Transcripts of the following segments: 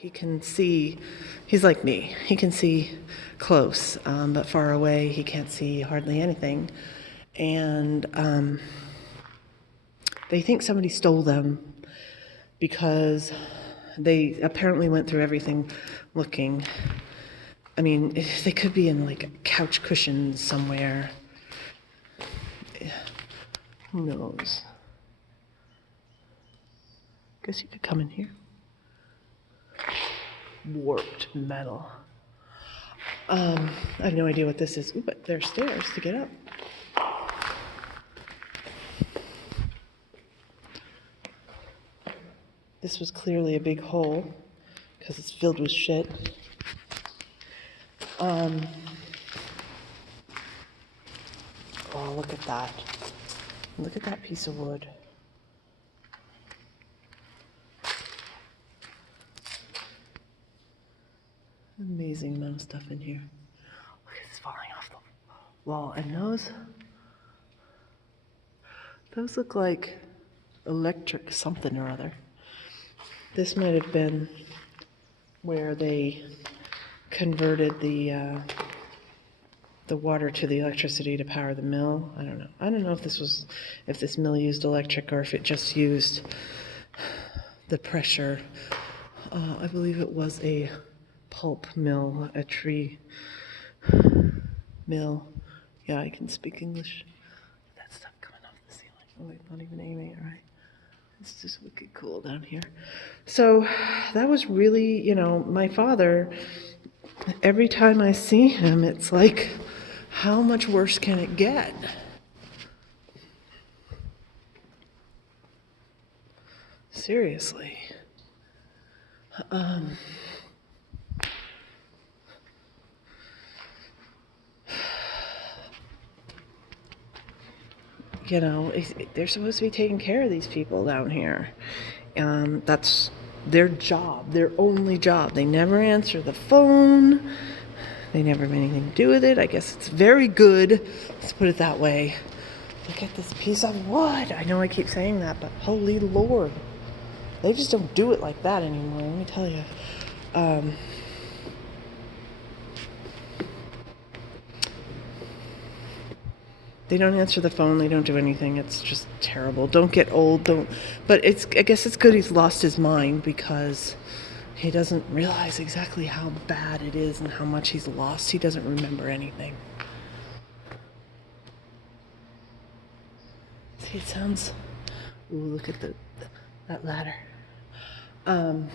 He can see, he's like me, he can see close, but far away he can't see hardly anything. And they think somebody stole them because they apparently went through everything looking. I mean, they could be in like couch cushions somewhere. Who knows? Guess you could come in here. Warped metal. I have no idea what this is. Ooh, but there's stairs to get up. This was clearly a big hole because it's filled with shit. Oh, look at that. Look at that piece of wood. Amazing amount of stuff in here. Look, it's falling off the wall. And those look like electric something or other. This might have been where they converted the water to the electricity to power the mill. I don't know. I don't know if this mill used electric or if it just used the pressure. I believe it was a pulp mill, a tree mill. Yeah, I can speak English. That stuff coming off the ceiling. Oh, wait, not even aiming it right. It's just wicked cool down here. So that was really, my father, every time I see him, it's like, how much worse can it get? Seriously. They're supposed to be taking care of these people down here. That's their job, their only job. They never answer the phone. They never have anything to do with it. I guess it's very good. Let's put it that way. Look at this piece of wood. I know I keep saying that, but holy Lord. They just don't do it like that anymore, let me tell you. They don't answer the phone. They don't do anything. It's just terrible. Don't get old. But I guess it's good he's lost his mind because he doesn't realize exactly how bad it is and how much he's lost. He doesn't remember anything. See, it sounds... Ooh, look at that ladder. More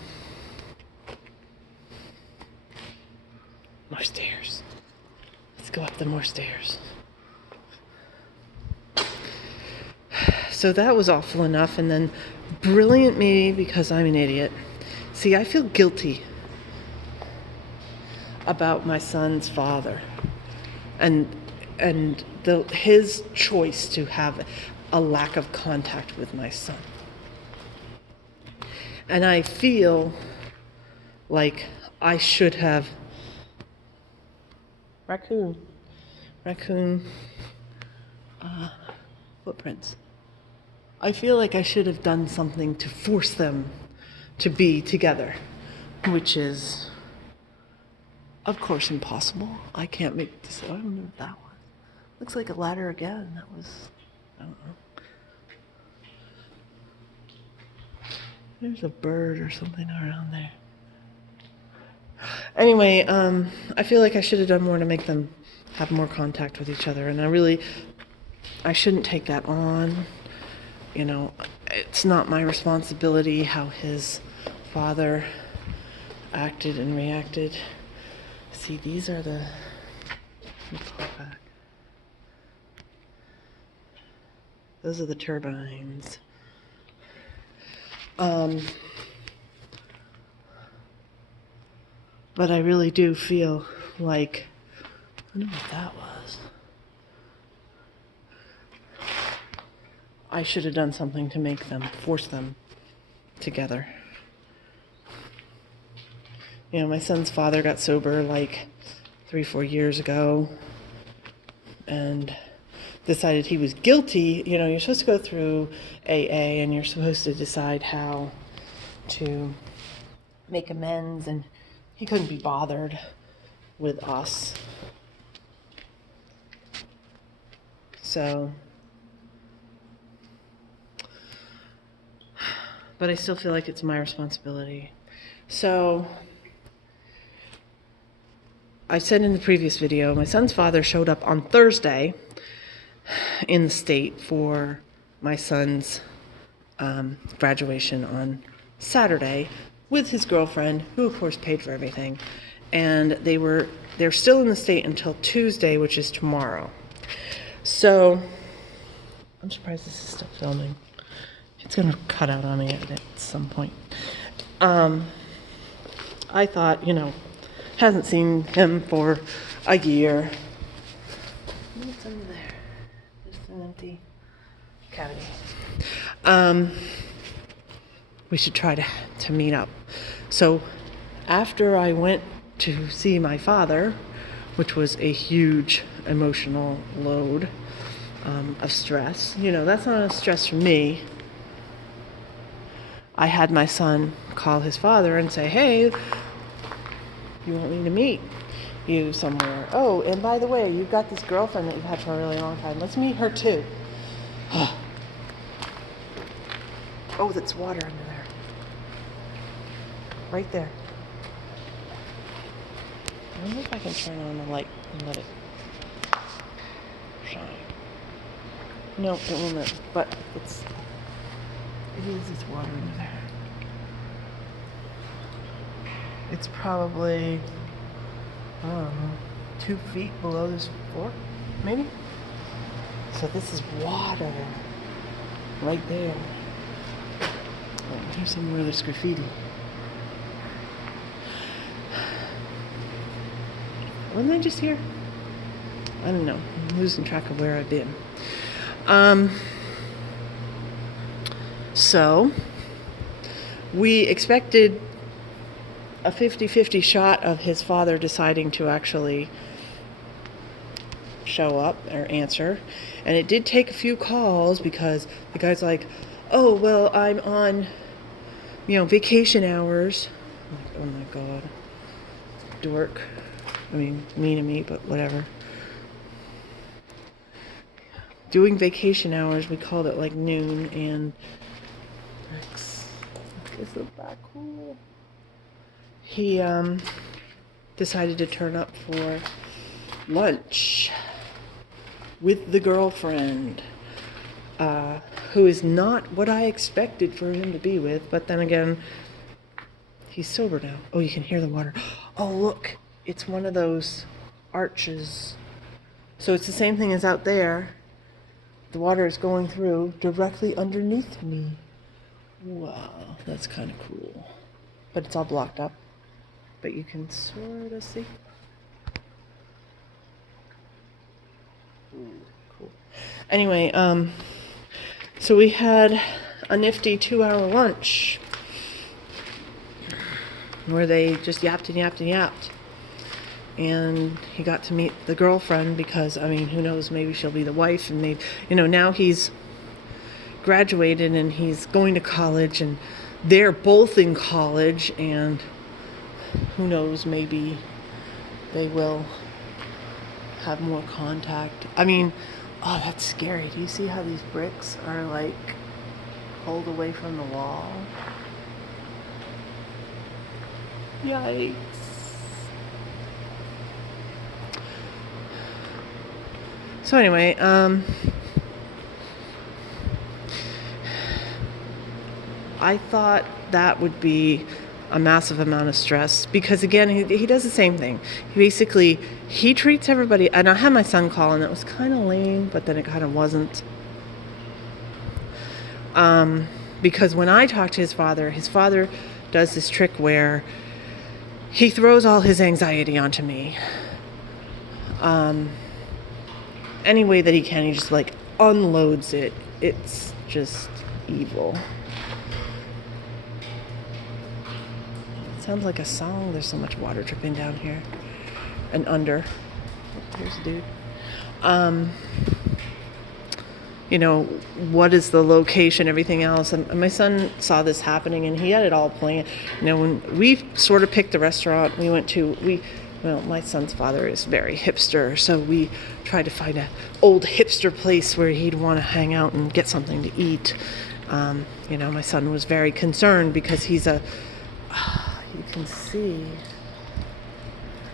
stairs. Let's go up the more stairs. So that was awful enough, and then brilliant me because I'm an idiot. See, I feel guilty about my son's father and his choice to have a lack of contact with my son. And I feel like I should have raccoon footprints. I feel like I should have done something to force them to be together, which is, of course, impossible. I can't make this. I don't know what that was. Looks like a ladder again. That was, I don't know. There's a bird or something around there. Anyway, I feel like I should have done more to make them have more contact with each other, and I shouldn't take that on. It's not my responsibility how his father acted and reacted. See, these are the... Let me pull it back. Those are the turbines. But I really do feel like... I don't know what that was. I should have done something to force them together. My son's father got sober like 3-4 years ago and decided he was guilty. You're supposed to go through AA and you're supposed to decide how to make amends, and he couldn't be bothered with us. So, but I still feel like it's my responsibility. So, I said in the previous video, my son's father showed up on Thursday in the state for my son's graduation on Saturday with his girlfriend, who of course paid for everything. And they're still in the state until Tuesday, which is tomorrow. So I'm surprised this is still filming. It's gonna cut out on me at some point. I thought, hasn't seen him for a year. What's under there? Just an empty cavity. We should try to meet up. So after I went to see my father, which was a huge emotional load of stress, that's not a stress for me. I had my son call his father and say, hey, you want me to meet you somewhere? Oh, and by the way, you've got this girlfriend that you've had for a really long time. Let's meet her too. Oh, that's water under there. Right there. I wonder if I can turn on the light and let it shine. No, it won't let it, but it is water under there. It's probably, I don't know, 2 feet below this floor, maybe? So this is water right there. Oh, here's somewhere there's graffiti. Wasn't I just here? I don't know. I'm losing track of where I've been. So we expected a 50-50 shot of his father deciding to actually show up or answer. And it did take a few calls because the guy's like, oh, well, I'm on, vacation hours. I'm like, oh my God. Dork. I mean, mean to me, but whatever. Doing vacation hours, we called it like noon, and isn't that cool? He decided to turn up for lunch with the girlfriend, who is not what I expected for him to be with, but then again, he's sober now. Oh, you can hear the water. Oh, look, it's one of those arches. So it's the same thing as out there. The water is going through directly underneath me. Wow, that's kind of cool. But it's all blocked up. But you can sort of see. Ooh, cool. Anyway, so we had a nifty 2-hour lunch where they just yapped and yapped and yapped. And he got to meet the girlfriend because, who knows, maybe she'll be the wife, and maybe, now he's graduated and he's going to college, and they're both in college, and who knows, maybe they will have more contact. Oh, that's scary. Do you see how these bricks are like pulled away from the wall? Yikes. So anyway, I thought that would be a massive amount of stress because, again, he does the same thing. He treats everybody, and I had my son call, and it was kind of lame, but then it kind of wasn't. Because when I talk to his father does this trick where he throws all his anxiety onto me. Any way that he can, he just unloads it. It's just evil. It sounds like a song. There's so much water dripping down here and under. Oh, here's a dude. you know, what is the location, everything else. And my son saw this happening and he had it all planned. You know, when we sort of picked the restaurant we went to, well, my son's father is very hipster, so we tried to find an old hipster place where he'd want to hang out and get something to eat. You know, my son was very concerned because you can see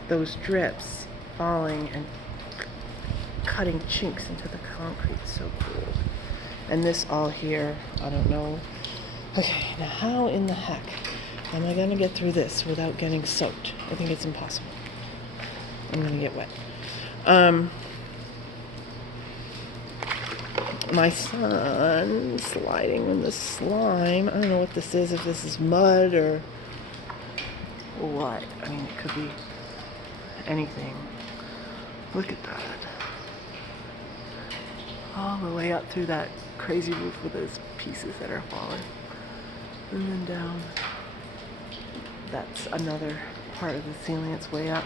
those drips falling and cutting chinks into the concrete. So cool. And this all here, I don't know. Okay, now how in the heck am I gonna get through this without getting soaked? I think it's impossible. I'm gonna get wet. My son sliding in the slime. I don't know what this is, if this is mud or what. I mean, it could be anything. Look at that. All the way up through that crazy roof with those pieces that are falling. And then down. That's another part of the ceiling, it's way up.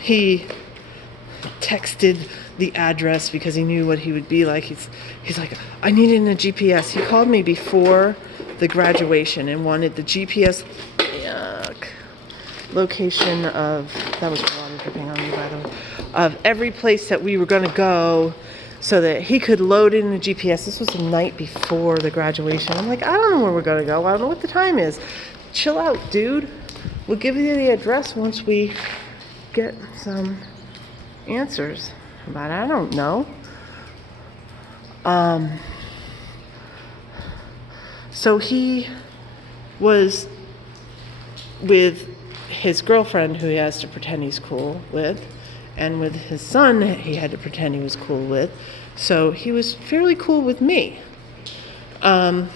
He texted the address because he knew what he would be like. He's like, I need it in a GPS. He called me before the graduation and wanted the GPS location of, that was water dripping on me by the way, of every place that we were going to go so that he could load in the GPS. This was the night before the graduation. I'm like, I don't know where we're going to go. I don't know what the time is. Chill out, dude. We'll give you the address once we get some answers. But I don't know. So he was with his girlfriend, who he has to pretend he's cool with, and with his son he had to pretend he was cool with. So he was fairly cool with me. And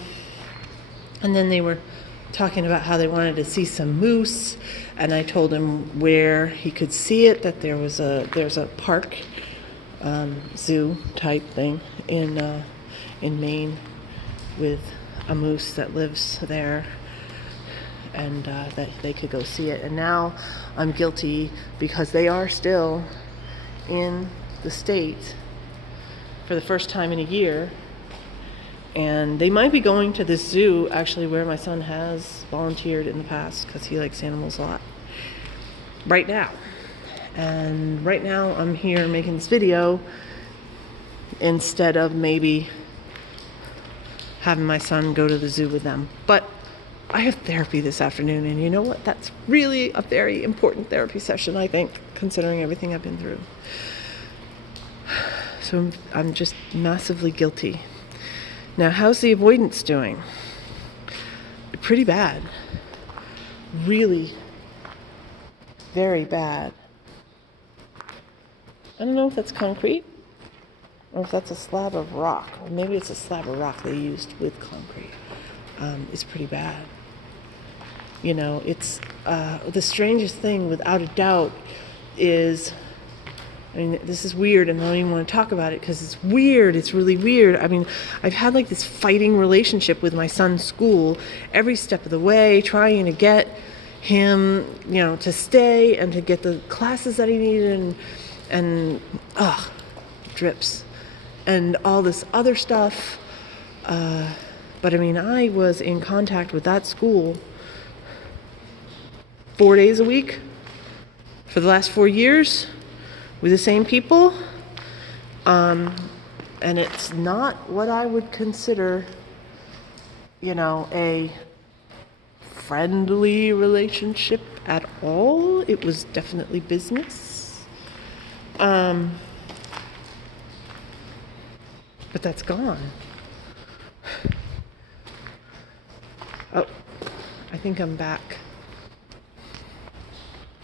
then they were talking about how they wanted to see some moose, and I told him where he could see it, that there's a park, zoo type thing in Maine with a moose that lives there, and that they could go see it. And now I'm guilty because they are still in the state for the first time in a year, and they might be going to this zoo actually where my son has volunteered in the past because he likes animals a lot right now. And right now I'm here making this video instead of maybe having my son go to the zoo with them. But I have therapy this afternoon, and you know what? That's really a very important therapy session, I think, considering everything I've been through. So I'm just massively guilty. Now, how's the avoidance doing? Pretty bad. Really very bad. I don't know if that's concrete or if that's a slab of rock. Or maybe it's a slab of rock they used with concrete. It's pretty bad. You know, it's the strangest thing, without a doubt, is, I mean, this is weird, and I don't even want to talk about it because it's weird. It's really weird. I mean, I've had like this fighting relationship with my son's school every step of the way, trying to get him, you know, to stay and to get the classes that he needed, and drips and all this other stuff. But I mean, I was in contact with that school 4 days a week for the last 4 years with the same people. And it's not what I would consider, you know, a friendly relationship at all. It was definitely business. But that's gone. Oh, I think I'm back.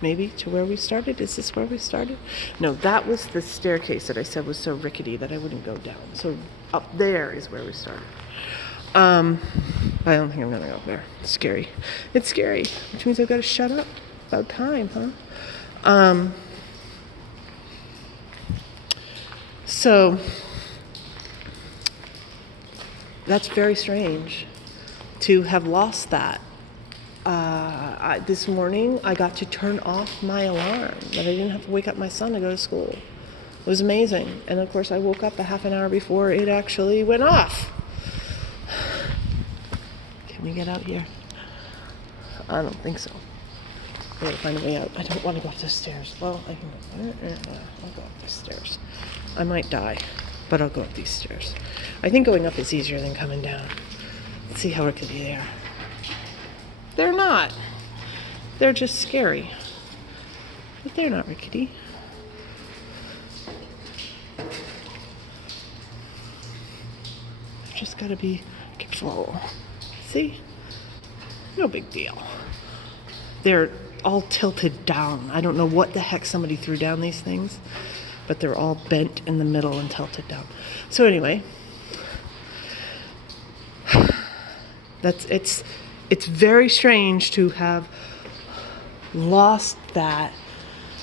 Maybe to where we started? Is this where we started? No, that was the staircase that I said was so rickety that I wouldn't go down. So up there is where we started. I don't think I'm gonna go up there. It's scary. It's scary, which means I've got to shut up. About time, huh? So that's very strange to have lost that. This morning I got to turn off my alarm, that I didn't have to wake up my son to go to school. It was amazing. And of course I woke up a half an hour before it actually went off. Can we get out here? I don't think so. I gotta find a way out. I don't want to go up the stairs. Well, I can go. I'll go up the stairs. I might die, but I'll go up these stairs. I think going up is easier than coming down. Let's see how rickety they are. They're not. They're just scary. But they're not rickety. Just gotta be careful. See? No big deal. They're all tilted down. I don't know what the heck somebody threw down these things, but they're all bent in the middle and tilted down. So anyway, it's very strange to have lost that.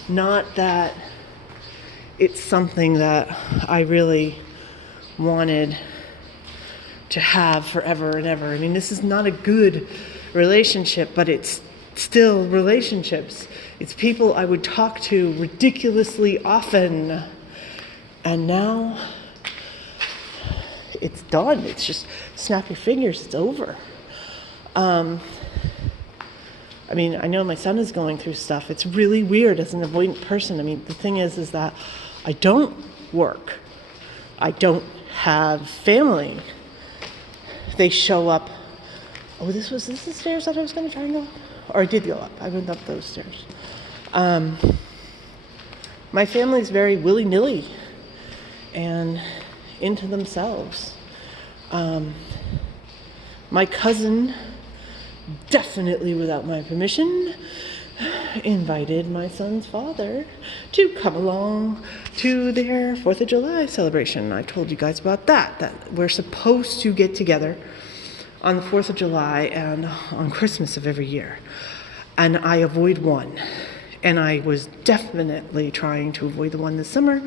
Not that it's something that I really wanted to have forever and ever. I mean, this is not a good relationship, but it's still relationships. It's people I would talk to ridiculously often. And now it's done. It's just snap your fingers, it's over. I mean, I know my son is going through stuff. It's really weird as an avoidant person. I mean, the thing is that I don't work. I don't have family. They show up. Oh, this the stairs that I was going to try and go up? Or I did go up. I went up those stairs. My family's very willy-nilly and into themselves. My cousin, definitely without my permission, invited my son's father to come along to their 4th of July celebration. I told you guys about that we're supposed to get together on the 4th of July and on Christmas of every year. And I avoid one. And I was definitely trying to avoid the one this summer.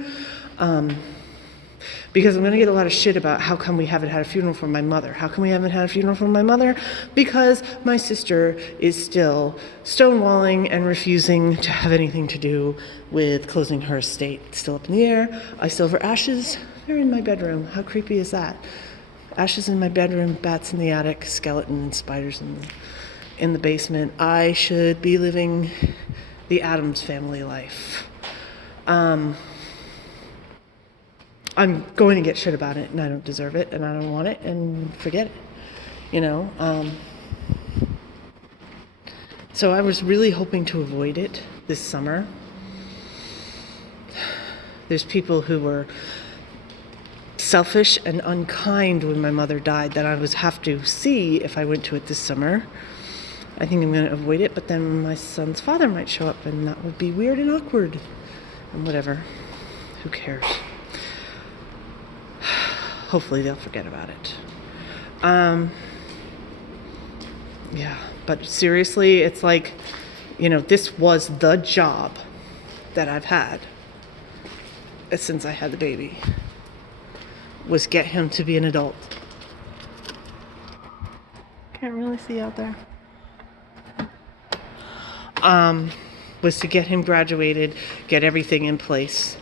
Because I'm going to get a lot of shit about how come we haven't had a funeral for my mother. How come we haven't had a funeral for my mother? Because my sister is still stonewalling and refusing to have anything to do with closing her estate. It's still up in the air. I still have her ashes. They're in my bedroom. How creepy is that? Ashes in my bedroom, bats in the attic, skeleton and spiders in the basement. I should be living the Addams family life. I'm going to get shit about it, and I don't deserve it, and I don't want it, and forget it, you know. So I was really hoping to avoid it this summer. There's people who were selfish and unkind when my mother died that I would have to see if I went to it this summer. I think I'm going to avoid it, but then my son's father might show up, and that would be weird and awkward, and whatever. Who cares? Hopefully they'll forget about it. Yeah, but seriously, it's like, you know, this was the job that I've had since I had the baby, was get him to be an adult. Can't really see out there. Was to get him graduated, get everything in place.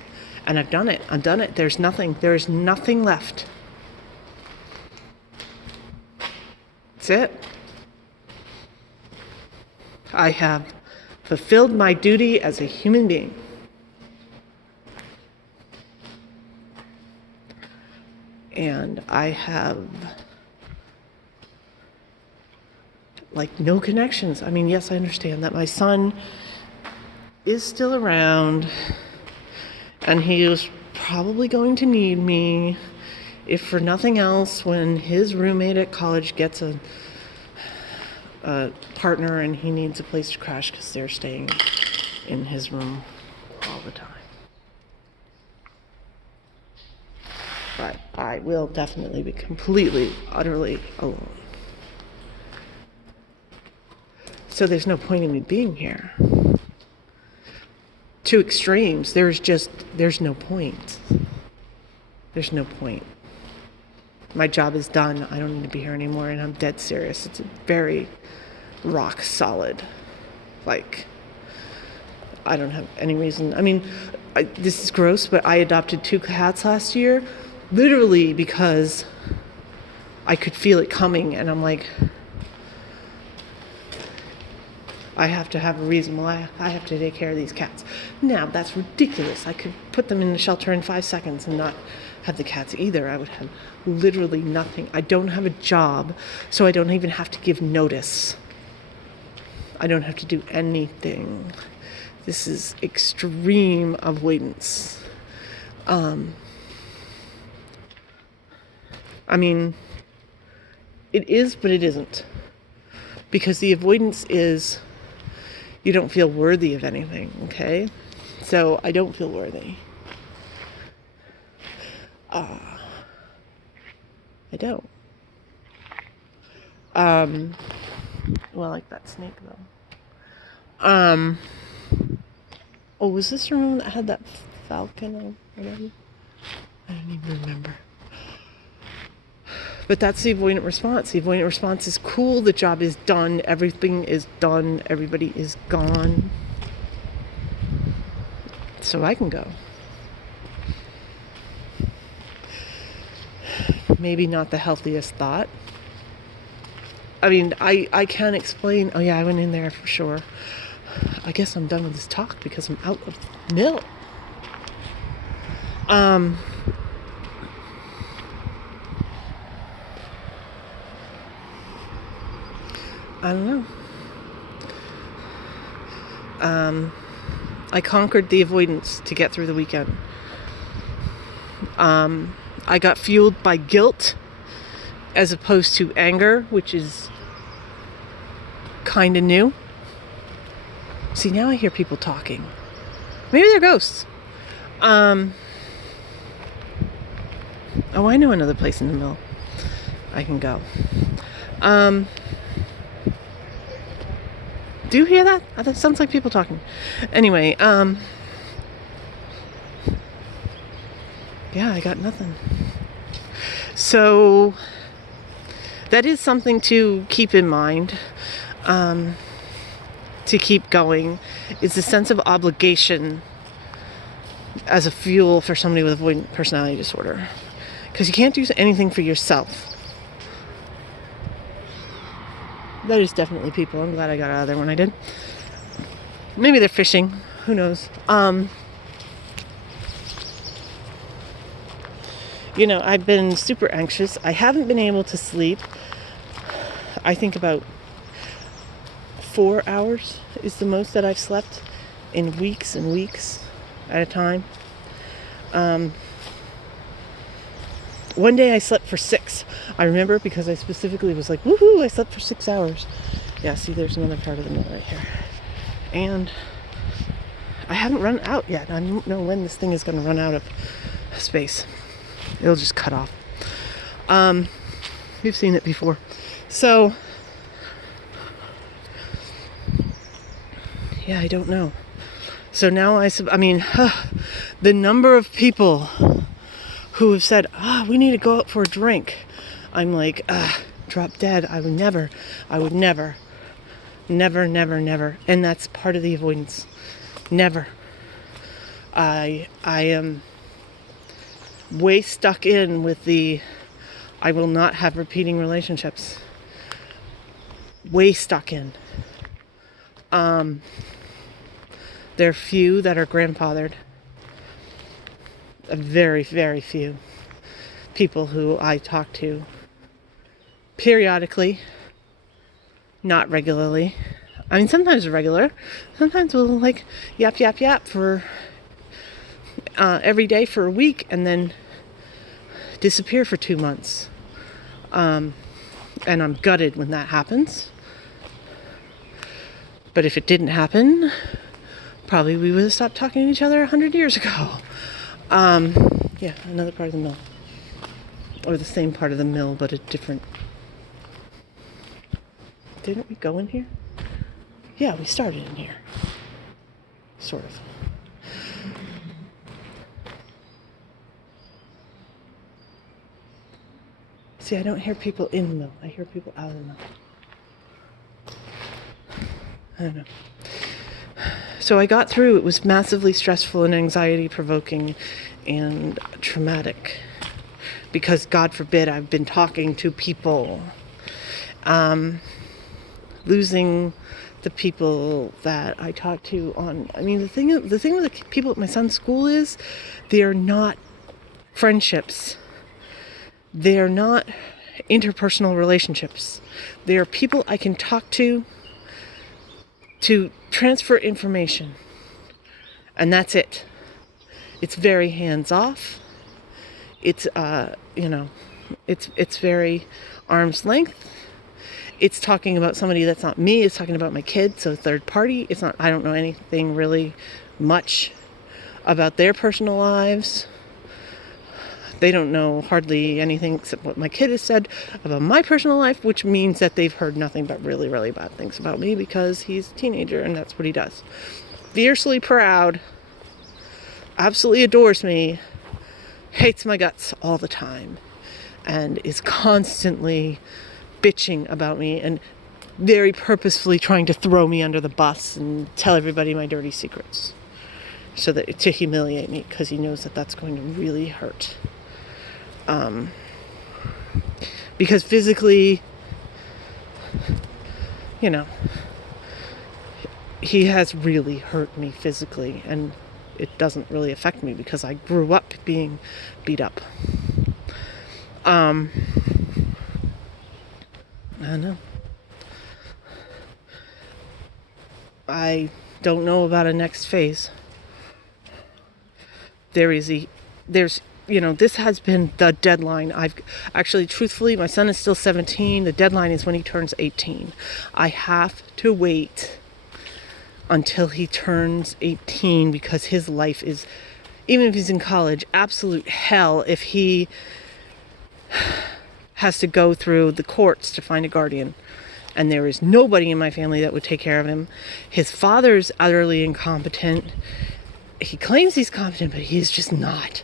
And I've done it. There's nothing left. That's it. I have fulfilled my duty as a human being. And I have, like, no connections. I mean, yes, I understand that my son is still around, and he is probably going to need me, if for nothing else, when his roommate at college gets a partner and he needs a place to crash because they're staying in his room all the time. But I will definitely be completely, utterly alone. So there's no point in me being here. Two extremes. There's no point. There's no point. My job is done. I don't need to be here anymore, and I'm dead serious. It's a very rock solid. Like, I don't have any reason. I mean, this is gross, but I adopted 2 cats last year, literally because I could feel it coming, and I'm like, I have to have a reason why I have to take care of these cats. Now, that's ridiculous. I could put them in the shelter in 5 seconds and not have the cats either. I would have literally nothing. I don't have a job, so I don't even have to give notice. I don't have to do anything. This is extreme avoidance. I mean, it is, but it isn't. Because the avoidance is, you don't feel worthy of anything, okay? So I don't feel worthy. I don't. Well, I like that snake though. Oh, was this the room that had that falcon or whatever? I don't even remember. But that's the avoidant response. The avoidant response is cool. The job is done. Everything is done. Everybody is gone. So I can go. Maybe not the healthiest thought. I mean, I can't explain. Oh yeah, I went in there for sure. I guess I'm done with this talk because I'm out of milk. I don't know. I conquered the avoidance to get through the weekend. I got fueled by guilt as opposed to anger, which is kind of new. See, now I hear people talking. Maybe they're ghosts. Oh, I know another place in the mill I can go. Do you hear that? That sounds like people talking. Anyway, yeah, I got nothing. So that is something to keep in mind, to keep going, is a sense of obligation as a fuel for somebody with avoidant personality disorder. Because you can't do anything for yourself. That is definitely people. I'm glad I got out of there when I did. Maybe they're fishing. Who knows? You know, I've been super anxious. I haven't been able to sleep. I think about 4 hours is the most that I've slept in weeks and weeks at a time. One day I slept for 6. I remember because I specifically was like, woohoo, I slept for 6 hours. Yeah, see, there's another part of the mill right here. And I haven't run out yet. I don't know when this thing is going to run out of space. It'll just cut off. You've seen it before. So, yeah, I don't know. So now I mean, the number of people who have said, we need to go out for a drink. I'm like, drop dead. I would never. And that's part of the avoidance. Never. I am way stuck in with the, I will not have repeating relationships. Way stuck in. There are few that are grandfathered. Very, very few people who I talk to periodically, not regularly. I mean, sometimes regular. Sometimes we'll like yap for every day for a week and then disappear for 2 months. And I'm gutted when that happens. But if it didn't happen, probably we would have stopped talking to each other 100 years ago. Yeah, another part of the mill. Or the same part of the mill, but a different... Didn't we go in here? Yeah, we started in here. Sort of. See, I don't hear people in the mill. I hear people out of the mill. I don't know. So I got through. It was massively stressful and anxiety provoking and traumatic because, God forbid, I've been talking to people, losing the people that I talk to on. I mean, the thing with the people at my son's school is they are not friendships. They are not interpersonal relationships. They are people I can talk to transfer information, and that's it. It's very hands off. It's it's very arm's length. It's talking about somebody that's not me. It's talking about my kid, so third party. It's not. I don't know anything really much about their personal lives. They don't know hardly anything except what my kid has said about my personal life, which means that they've heard nothing but really, really bad things about me because he's a teenager and that's what he does. Fiercely proud, absolutely adores me, hates my guts all the time, and is constantly bitching about me and very purposefully trying to throw me under the bus and tell everybody my dirty secrets so that to humiliate me, because he knows that that's going to really hurt. Because physically, he has really hurt me physically, and it doesn't really affect me because I grew up being beat up. I don't know. I don't know about a next phase. This has been the deadline. I've actually, truthfully, my son is still 17. The deadline is when he turns 18. I have to wait until he turns 18 because his life is, even if he's in college, absolute hell if he has to go through the courts to find a guardian. And there is nobody in my family that would take care of him. His father's utterly incompetent. He claims he's competent, but he's just not.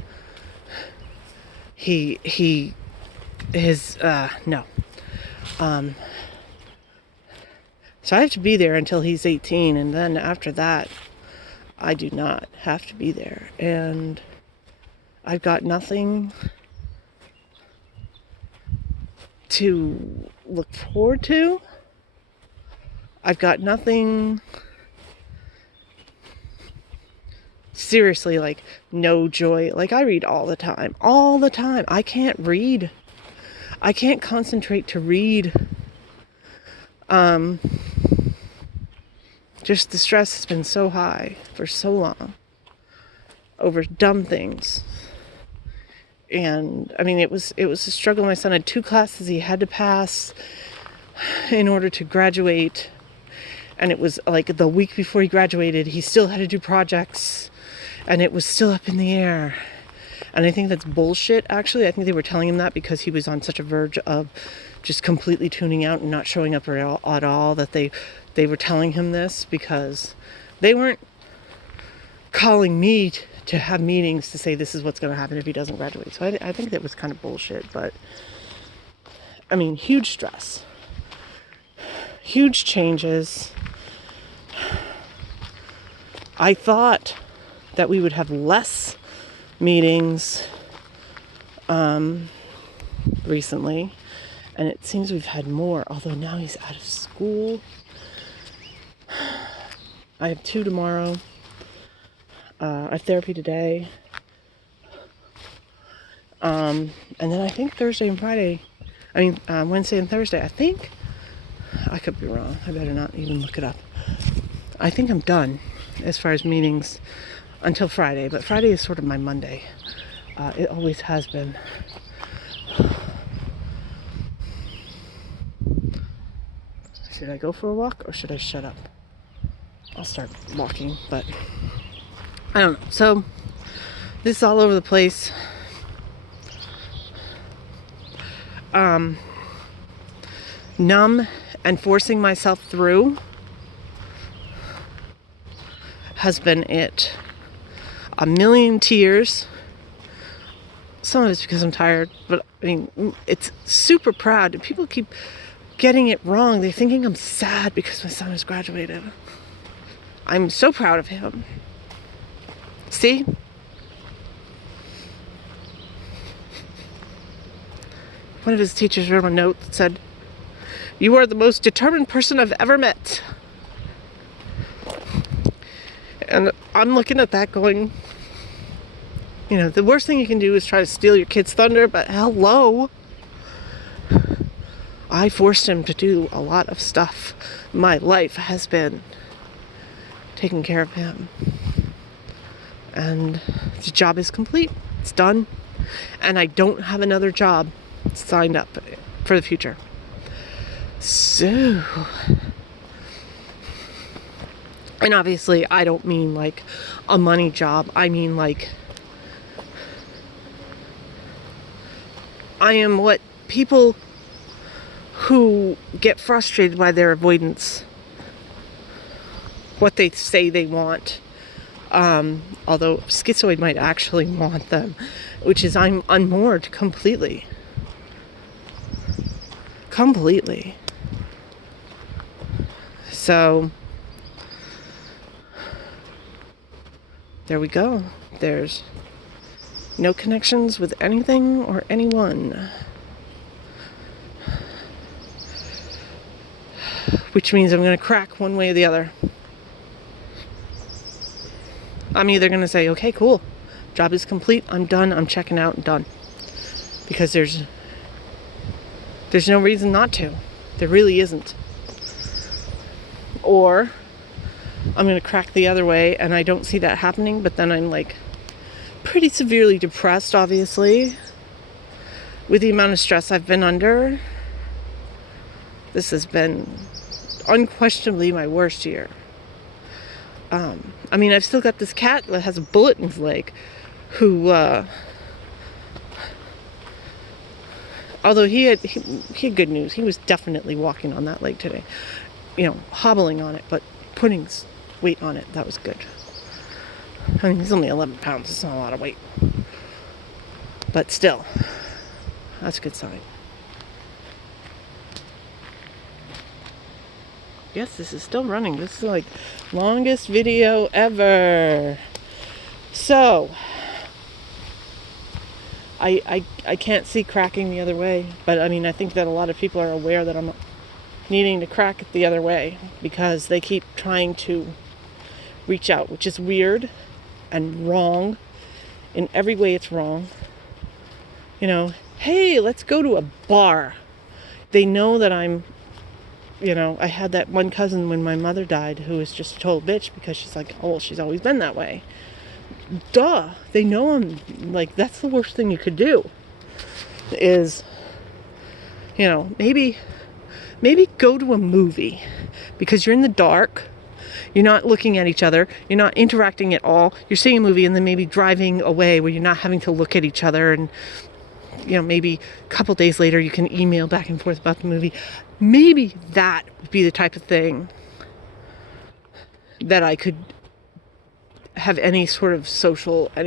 No. So I have to be there until he's 18, and then after that, I do not have to be there. And I've got nothing to look forward to. I've got nothing, seriously, like, no joy. Like, I read all the time. I can't read. I can't concentrate to read. Just the stress has been so high for so long over dumb things. And I mean, it was a struggle. My son had 2 classes he had to pass in order to graduate. And it was like the week before he graduated, he still had to do projects. And it was still up in the air. And I think that's bullshit, actually. I think they were telling him that because he was on such a verge of just completely tuning out and not showing up at all, that they were telling him this because they weren't calling me to have meetings to say this is what's going to happen if he doesn't graduate. So I think that was kind of bullshit. But, I mean, huge stress. Huge changes. I thought that we would have less meetings recently, and it seems we've had more, although now he's out of school. I have 2 tomorrow. I have therapy today. And then I think Wednesday and Thursday, I think. I could be wrong. I better not even look it up. I think I'm done as far as meetings until Friday, but Friday is sort of my Monday. It always has been. Should I go for a walk or should I shut up? I'll start walking, but I don't know. So this is all over the place. Numb and forcing myself through has been it. A million tears. Some of it's because I'm tired, but I mean, it's super proud. People keep getting it wrong. They're thinking I'm sad because my son has graduated. I'm so proud of him. See? One of his teachers wrote a note that said, "You are the most determined person I've ever met." And I'm looking at that going, you know, the worst thing you can do is try to steal your kid's thunder, but hello. I forced him to do a lot of stuff. My life has been taking care of him. And the job is complete. It's done. And I don't have another job signed up for the future. So, and obviously I don't mean like a money job. I mean like I am what people who get frustrated by their avoidance, what they say they want, although schizoid might actually want them, which is I'm unmoored completely. So there we go. There's no connections with anything or anyone. Which means I'm going to crack one way or the other. I'm either going to say, okay, cool, job is complete, I'm done, I'm checking out and done. Because there's no reason not to. There really isn't. Or I'm going to crack the other way and I don't see that happening, but then I'm like pretty severely depressed, obviously, with the amount of stress I've been under. This has been unquestionably my worst year. I mean, I've still got this cat that has a bullet in his leg, who, although he had good news. He was definitely walking on that leg today, you know, hobbling on it, but putting weight on it. That was good. I mean, he's only 11 pounds. It's not a lot of weight, but still, that's a good sign. Yes, this is still running. This is like longest video ever. So I can't see cracking the other way, but I mean, I think that a lot of people are aware that I'm needing to crack it the other way because they keep trying to reach out, which is weird and wrong. In every way it's wrong. You know, hey, let's go to a bar. They know that I'm, you know, I had that one cousin when my mother died who was just a total bitch because she's like, oh, well, she's always been that way. Duh, they know I'm, like, that's the worst thing you could do is, you know, maybe go to a movie because you're in the dark, you're not looking at each other, you're not interacting at all, you're seeing a movie and then maybe driving away where you're not having to look at each other, and you know, maybe a couple days later you can email back and forth about the movie. Maybe that would be the type of thing that I could have any sort of social